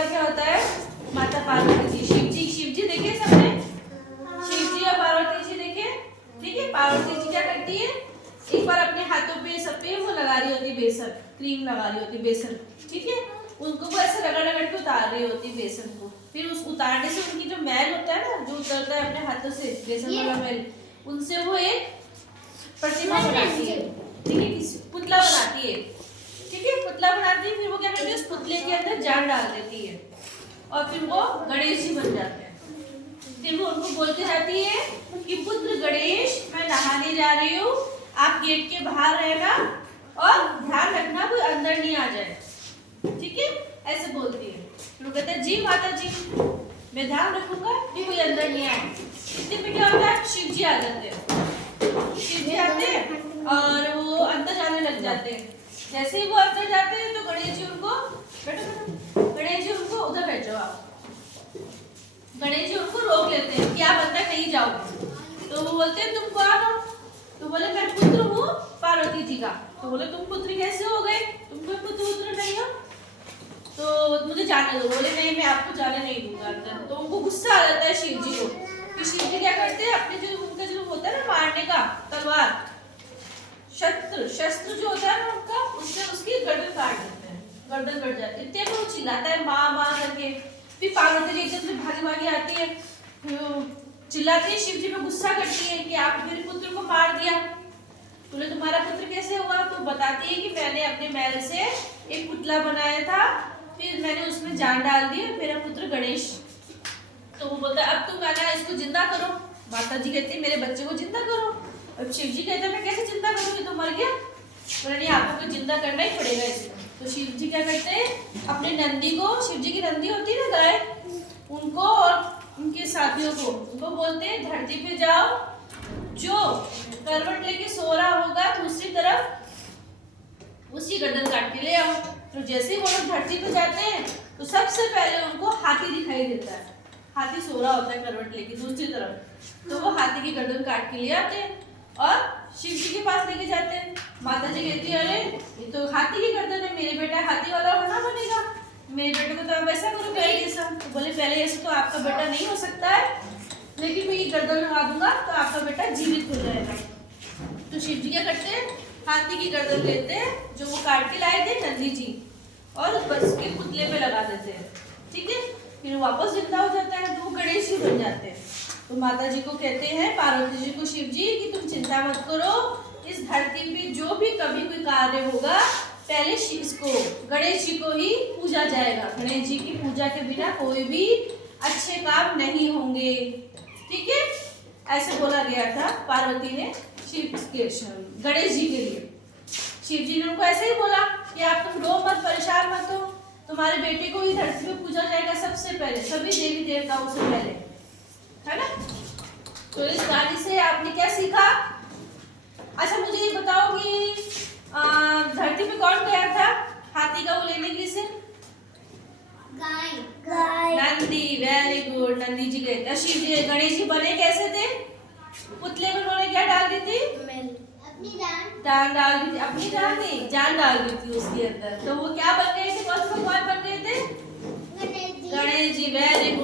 बार क्या होता है, माता पार्वती जी, शिव जी देखे सबने, शिव जी और पार्वती जी देखे। ठीक है, पार्वती जी क्या करती है, एक बार अपने हाथों पे सब पे वो लगा रही होती बेसन, क्रीम लगा रही होती बेसन। ठीक है, उनको वो ऐसे रगड़ रगड़ के उतार रही होती बेसन को। फिर उस उतारने से उनकी जो मैल होता है ना, जो उतरता है अपने हाथों से बेसन वाला मैल, उनसे वो एक प्रतिमा बनाती है। ठीक है, पुतला बनाती है। ठीक है, पुतला बनाती है, फिर वो क्या करती है, उस पुतले के अंदर जान डाल देती है और फिर वो गणेश जी बन जाते हैं। फिर वो उनको बोलती रहती है कि पुत्र गणेश, मैं नहाने जा रही हूँ, आप गेट के बाहर रहना और ध्यान रखना कोई अंदर नहीं आ जाए। ठीक है, ऐसे बोलती है। फिर वो कहते हैं जी माता जी, मैं ध्यान रखूंगा कि कोई अंदर नहीं आए। इतने में क्या होता है, शिव जी आ जाते हैं। शिव जी आते हैं और वो अंदर जाने लग जाते हैं। जैसे ही वो अंदर जाते हैं तो गणेश जी उनको, बैठो, गणेश जी उनको उधर बैठ जाओ आप, गणेश जी उनको रोक लेते हैं कि आप अंदर नहीं जाओगे। तो वो बोलते हैं तुम कौन हो, तो बोले मैं पुत्र हूँ पार्वती जी का। तो बोले तुम पुत्र कैसे हो गए, तुम कोई पुत्र नहीं हो, तो मुझे जाने दो। बोले नहीं, मैं आपको जाने नहीं दूंगा अंदर। तो उनको गुस्सा आ जाता है शिव जी को, कि शिव जी क्या करते हैं, अपने जो उनका जो होता है ना मारने का तलवार, शस्त्र जो होता है ना उनका, उससे उसकी गर्दन काट देते हैं, गर्दन कट जाती है। इतने में वो चिल्लाता है माँ माँ करके। फिर पार्वती जी एकदम से भागी भागी आती है, चिल्लाती है, शिव जी पे गुस्सा करती है कि आप मेरे पुत्र को मार दिया। बोले तुम्हारा पुत्र कैसे हुआ, तो बताती है कि मैंने अपने मैल से एक पुतला बनाया था, फिर मैंने उसमें जान डाल दी, मेरा पुत्र गणेश। तो वो बोलता है अब तुम कहना इसको जिंदा करो। माता जी कहती है मेरे बच्चे को जिंदा करो। अब शिव जी कहते हैं मैं कैसे जिंदा करूंगी, तो मर गया। बोले नहीं, आपको जिंदा करना ही पड़ेगा इसको। तो शिव जी क्या करते हैं, अपने नंदी को, शिव जी की नंदी होती है ना गाय, उनको और उनके साथियों को, उनको बोलते हैं धरती पे जाओ, जो करवट लेके सो रहा होगा दूसरी तरफ उसकी गर्दन काट के ले आओ। तो जैसे ही वो लोग धरती पे जाते हैं तो सबसे पहले उनको हाथी दिखाई देता है। हाथी सो रहा होता है करवट लेके दूसरी तरफ, तो वो हाथी की गर्दन काट के ले आते हैं और शिव जी के पास लेके जाते हैं। माता जी कहती है अरे ये तो हाथी की गर्दन है, मेरे बेटा हाथी वाला होना बनेगा, मेरे बेटे को तो आप ऐसा करो पहले ऐसा। तो बोले पहले ऐसे तो आपका बेटा नहीं हो सकता है, लेकिन मैं ये गर्दन लगा दूंगा तो आपका बेटा जीवित हो जाएगा। तो शिव जी क्या करते हैं, हाथी की गर्दन लेते हैं जो वो काट के लाए थे नंदी जी, और बस के पुतले पे लगा देते हैं। ठीक है, फिर वापस जिंदा हो जाता है, तो वो गणेश जी बन जाते हैं। तो माता जी को कहते हैं, पार्वती जी को शिव जी, कि तुम चिंता मत करो, इस धरती पे जो भी कभी कोई कार्य होगा पहले इसको गणेश जी को ही पूजा जाएगा। गणेश जी की पूजा के बिना कोई भी अच्छे काम नहीं होंगे। ठीक है, ऐसे बोला गया था पार्वती ने शिव के गणेश जी के लिए। शिव जी ने उनको ऐसे ही बोला कि आप तुम रो मत, परेशान मत हो, तुम्हारे बेटे को ही धरती पे पूजा जाएगा सबसे पहले, सभी देवी देवताओं से पहले, है ना। तो इस कहानी से आपने क्या सीखा। अच्छा मुझे ये बताओ कि धरती पे कौन गया था हाथी का वो लेने के लिए, गाय। नंदी। वेरी गुड, नंदी जी गए थे। शिव जी गणेश जी बने कैसे थे, पुतले में उन्होंने क्या डाल दी थी, अपनी जान डाल दी थी, अपनी जान नहीं जान डाल दी थी उसके अंदर। तो वो क्या बन गए थे, कौन से भगवान बन गए थे, गणेश जी। वेरी